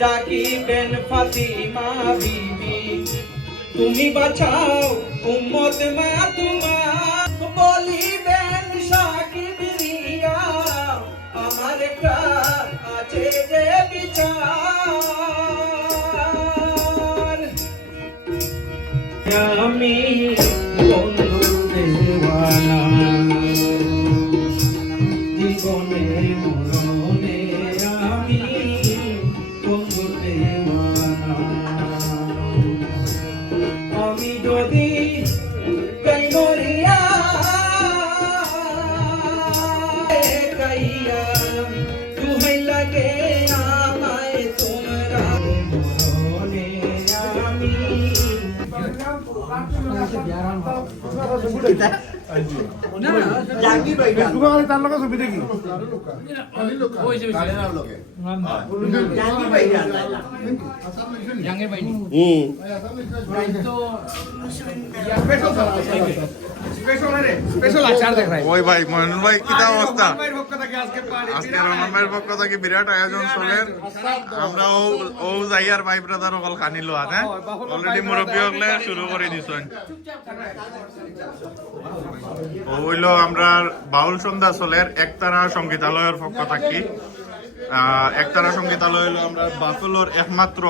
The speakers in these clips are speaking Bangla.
ডাকিবেন ফাতিমা বিবি। তুমি বাঁচাও উম্মত মা তোমার বলিবেন সাকিব রিয়া, আমার একটা আছে যে বিচার। আমি তার লগে ছবি দেখি ওই ভাই মহেন্দ্র ভাই কি অবস্থা? আজকে রহমান ভাইয়ের পক্ষ থেকে বিরাট আয়োজন চলে আমরা ও যাইয়ার ভাই ব্রাদার সকল খানি লোৱা হ্যাঁ? অলরেডি মুরব্বী হকলে শুরু করে দিছেন ও হইল আমরা বাউল সন্ধ্যা চলের একতারা সংগীতালয়ের পক্ষ থাকি। একতারা সংগীতালয় হইল আমরা বাতুলর একমাত্র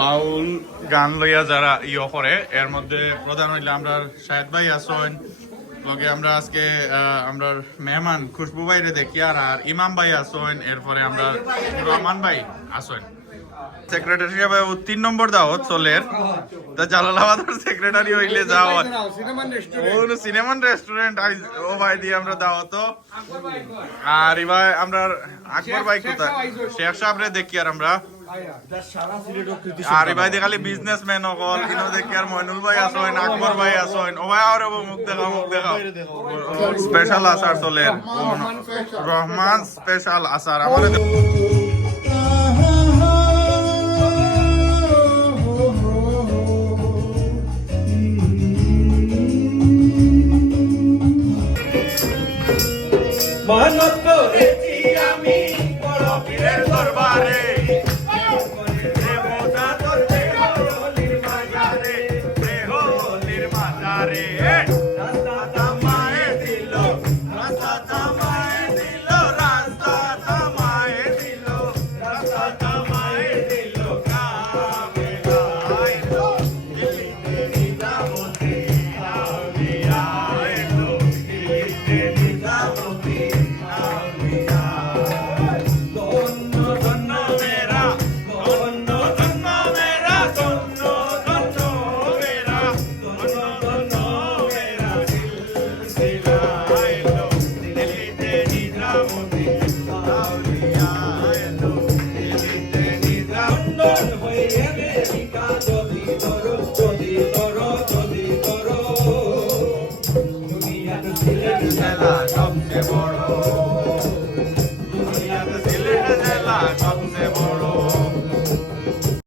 বাউল গান লইয়া যারা ইয়ে করে এর মধ্যে প্রধান হইলে আমরা শাহেদ ভাই আসন লগে আমরা আজকে আমরা মেহমান খুশবু ভাইরে দেখি আর আর ইমাম ভাই আসন, এরপরে আমরা রহমান ভাই আসন। সেক্রেটারি হিসাবে তিন নম্বর দাও চলের। তা জালালাবাদের সেক্রেটারি হইলে যাও ও সিনেমান রেস্টুরেন্ট ও ভাই দিয়ে আমরা দাওয়াত। আর এবার আমরা আকবর ভাই কোথায়? শেখ সাহেবরে দেখি আর আমরা। আর এবার খালি বিজনেসম্যান অকল। ইনো দেখি আর মইনুল ভাই আসেন আকবর ভাই আসেন ও ভাই আর মুখ দেখাও মুখ দেখাও। স্পেশাল আচার চলে। রহমান স্পেশাল আচার আমাদের মানত করেছি সবচেয়ে বড়